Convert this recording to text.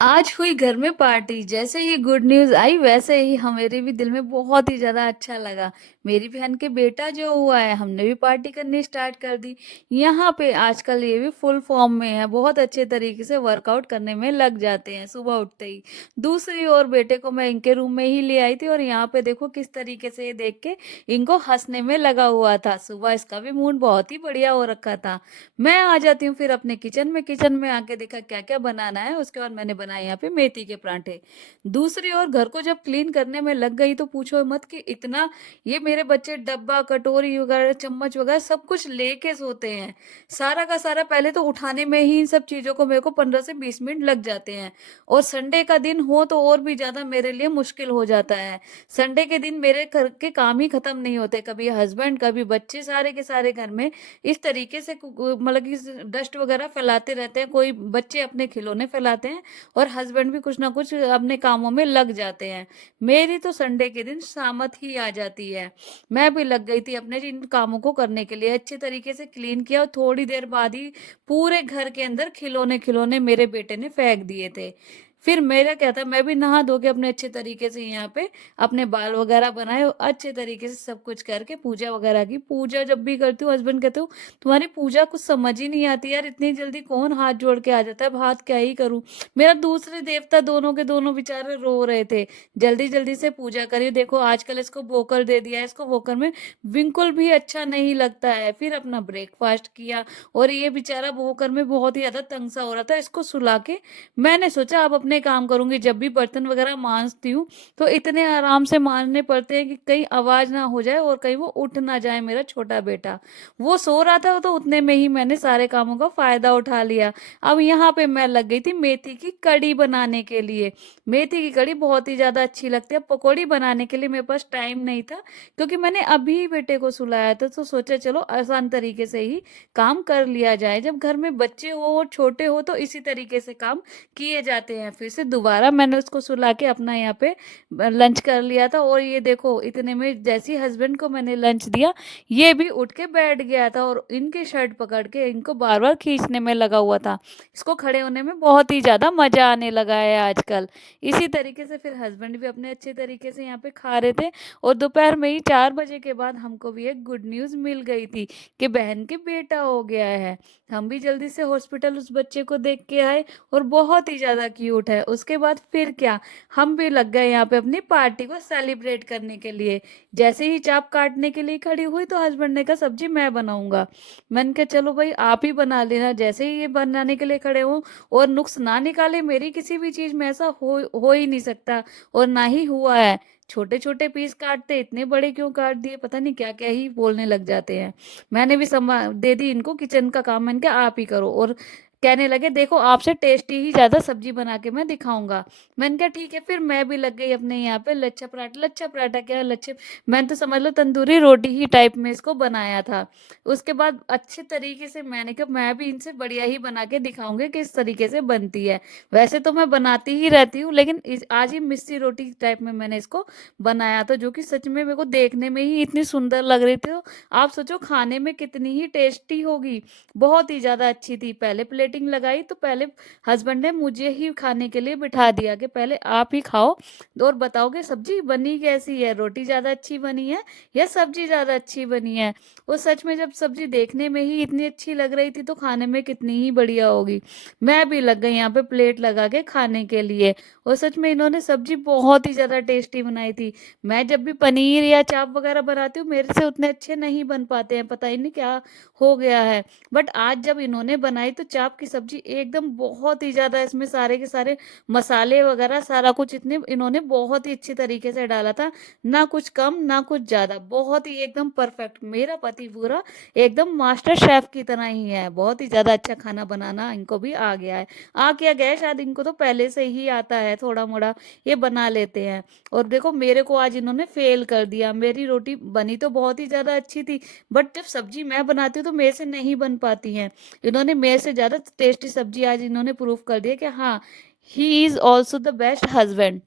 आज हुई घर में पार्टी। जैसे ही गुड न्यूज़ आई वैसे ही हमारे भी दिल में बहुत ही ज़्यादा अच्छा लगा। मेरी बहन के बेटा जो हुआ है, हमने भी पार्टी करनी स्टार्ट कर दी। यहाँ पे आजकल ये भी फुल फॉर्म में है, बहुत अच्छे तरीके से वर्कआउट करने में लग जाते हैं सुबह उठते ही। दूसरी ओर बेटे को मैं इनके रूम में ही ले आई थी और यहाँ पे देखो किस तरीके से ये देख के इनको हँसने में लगा हुआ था। सुबह इसका भी मूड बहुत ही बढ़िया हो रखा था। मैं आ जाती हूँ फिर अपने किचन में आके देखा क्या-क्या बनाना है, उसके बाद मैंने बनाए यहाँ पे मेथी के पराठे। दूसरी ओर घर को जब क्लीन करने में लग गई तो पूछो मत कि इतना ये मेरे बच्चे डब्बा, कटोरी वगैरह, चम्मच वगैरह सब कुछ लेके सोते हैं। सारा का सारा पहले तो उठाने में ही इन सब चीज़ों को मेरे को 15 से 20 मिनट लग जाते हैं और संडे का दिन हो तो और भी ज़्यादा मेरे लिए मुश्किल हो जाता है। संडे के दिन मेरे घर के काम ही खत्म नहीं होते, कभी हस्बैंड, कभी बच्चे, सारे के सारे घर में इस तरीके से मतलब कि डस्ट वगैरह फैलाते रहते हैं। कोई बच्चे अपने खिलौने फैलाते हैं और हस्बैंड भी कुछ ना कुछ अपने कामों में लग जाते हैं। मेरी तो संडे के दिन शामत ही आ जाती है। मैं भी लग गई थी अपने इन कामों को करने के लिए, अच्छे तरीके से क्लीन किया और थोड़ी देर बाद ही पूरे घर के अंदर खिलौने खिलौने मेरे बेटे ने फेंक दिए थे। फिर मेरा क्या था, मैं भी नहा धो के अपने अच्छे तरीके से यहाँ पे अपने बाल वगैरह बनाए और अच्छे तरीके से सब कुछ करके पूजा वगैरह की। पूजा जब भी करती हूँ हस्बैंड कहते हो तुम्हारी पूजा कुछ समझ ही नहीं आती यार, इतनी जल्दी कौन हाथ जोड़ के आ जाता है, अब हाथ क्या ही करूं। मेरा दूसरे देवता दोनों के दोनों बेचारे रो रहे थे। जल्दी जल्दी से पूजा करी, देखो आजकल इसको वोकर दे दिया है, इसको वोकर में बिल्कुल भी अच्छा नहीं लगता है। फिर अपना ब्रेकफास्ट किया और ये बेचारा वोकर में बहुत ही ज्यादा तंग सा हो रहा था, इसको सुला के मैंने सोचा अब अपने काम करूंगी। जब भी बर्तन वगैरह मांजती हूँ तो इतने आराम से मांजने पड़ते हैं कि कहीं आवाज ना हो जाए और कहीं वो उठ ना जाए मेरा छोटा बेटा। वो सो रहा था तो उतने में ही मैंने सारे कामों का फायदा उठा लिया। अब यहाँ पे मैं लग गई थी मेथी की कड़ी बनाने के लिए। मेथी की कड़ी बहुत ही ज्यादा अच्छी लगती है। पकौड़ी बनाने के लिए मेरे पास टाइम नहीं था क्योंकि मैंने अभी बेटे को सुलाया था, तो सोचा चलो आसान तरीके से ही काम कर लिया जाए। जब घर में बच्चे हो और छोटे हो तो इसी तरीके से काम किए जाते हैं। फिर से दोबारा मैंने उसको सुला के अपना यहाँ पे लंच कर लिया था और ये देखो इतने में जैसे ही हस्बैंड को मैंने लंच दिया, ये भी उठ के बैठ गया था और इनकी शर्ट पकड़ के इनको बार बार खींचने में लगा हुआ था। इसको खड़े होने में बहुत ही ज्यादा मजा आने लगा है आजकल। इसी तरीके से फिर हस्बैंड भी अपने अच्छे तरीके से यहाँ पे खा रहे थे और दोपहर में ही 4 बजे के बाद हमको भी एक गुड न्यूज मिल गई थी कि बहन के बेटा हो गया है। हम भी जल्दी से हॉस्पिटल उस बच्चे को देख के आए और बहुत ही ज्यादा क्यूट है। उसके बाद फिर क्या, हम भी लग गए यहाँ पे अपनी पार्टी को सेलिब्रेट करने के लिए। जैसे ही चाप काटने के लिए खड़ी हुई तो हस्बैंड ने कहा सब्जी मैं बनाऊंगा। मैंने कहा चलो भाई आप ही बना लेना। जैसे ही ये बनाने के लिए खड़े हो और नुक्स ना निकाले, मेरी किसी भी चीज में ऐसा हो ही नहीं सकता और ना ही हुआ है। छोटे छोटे पीस काटते, इतने बड़े क्यों काट दिए, पता नहीं क्या क्या ही बोलने लग जाते हैं। मैंने भी दे दी इनको किचन का काम, मैंने कहा आप ही करो। और कहने लगे देखो आपसे टेस्टी ही ज्यादा सब्जी बना के मैं दिखाऊंगा। मैंने कहा ठीक है। फिर मैं भी लग गई अपने यहाँ पे लच्छा पराठा। लच्छा पराठा क्या, लच्छे मैंने तो समझ लो तंदूरी रोटी ही टाइप में इसको बनाया था। उसके बाद अच्छे तरीके से मैंने कहा मैं भी इनसे बढ़िया ही बना के दिखाऊंगी किस तरीके से बनती है। वैसे तो मैं बनाती ही रहती हूँ लेकिन आज ही मिस्सी रोटी टाइप में मैंने इसको बनाया था, जो कि सच में मेरे को देखने में ही इतनी सुंदर लग रही थी। तो आप सोचो खाने में कितनी ही टेस्टी होगी। बहुत ही ज्यादा अच्छी थी। पहले प्लेटिंग लगाई तो पहले हस्बैंड ने मुझे ही खाने के लिए बिठा दिया कि पहले आप ही खाओ और बताओगे सब्जी बनी कैसी है, रोटी ज्यादा अच्छी बनी है या सब्जी ज्यादा अच्छी बनी है। वो सच में जब सब्जी देखने में ही इतनी अच्छी लग रही थी तो खाने में कितनी ही बढ़िया होगी। मैं भी लग गई यहाँ पे प्लेट लगा के खाने के लिए। और सच में इन्होंने सब्जी बहुत ही ज्यादा टेस्टी बनाई थी। मैं जब भी पनीर या चाप वगैरह बनाती हूँ मेरे से उतने अच्छे नहीं बन पाते हैं, पता ही नहीं क्या हो गया है। बट आज जब इन्होंने बनाई तो चाप की सब्जी एकदम बहुत ही ज्यादा, इसमें सारे के सारे मसाले वगैरह सारा कुछ इतने इन्होंने बहुत ही अच्छी तरीके से डाला था। ना कुछ कम ना कुछ ज्यादा, बहुत ही एकदम परफेक्ट। मेरा पति पूरा एकदम मास्टर शेफ की तरह ही है। बहुत ही ज्यादा अच्छा खाना बनाना इनको भी आ गया है। आ क्या गया है, शायद इनको तो पहले से ही आता है थोड़ा मोड़ा, ये बना लेते हैं। और देखो मेरे को आज इन्होंने फेल कर दिया। मेरी रोटी बनी तो बहुत ही ज्यादा अच्छी थी बट जब सब्जी मैं बनाती हूँ तो मेरे से नहीं बन पाती हैं। इन्होंने मेरे से ज्यादा टेस्टी सब्जी आज इन्होंने प्रूव कर दिया कि हाँ, he is also the best husband.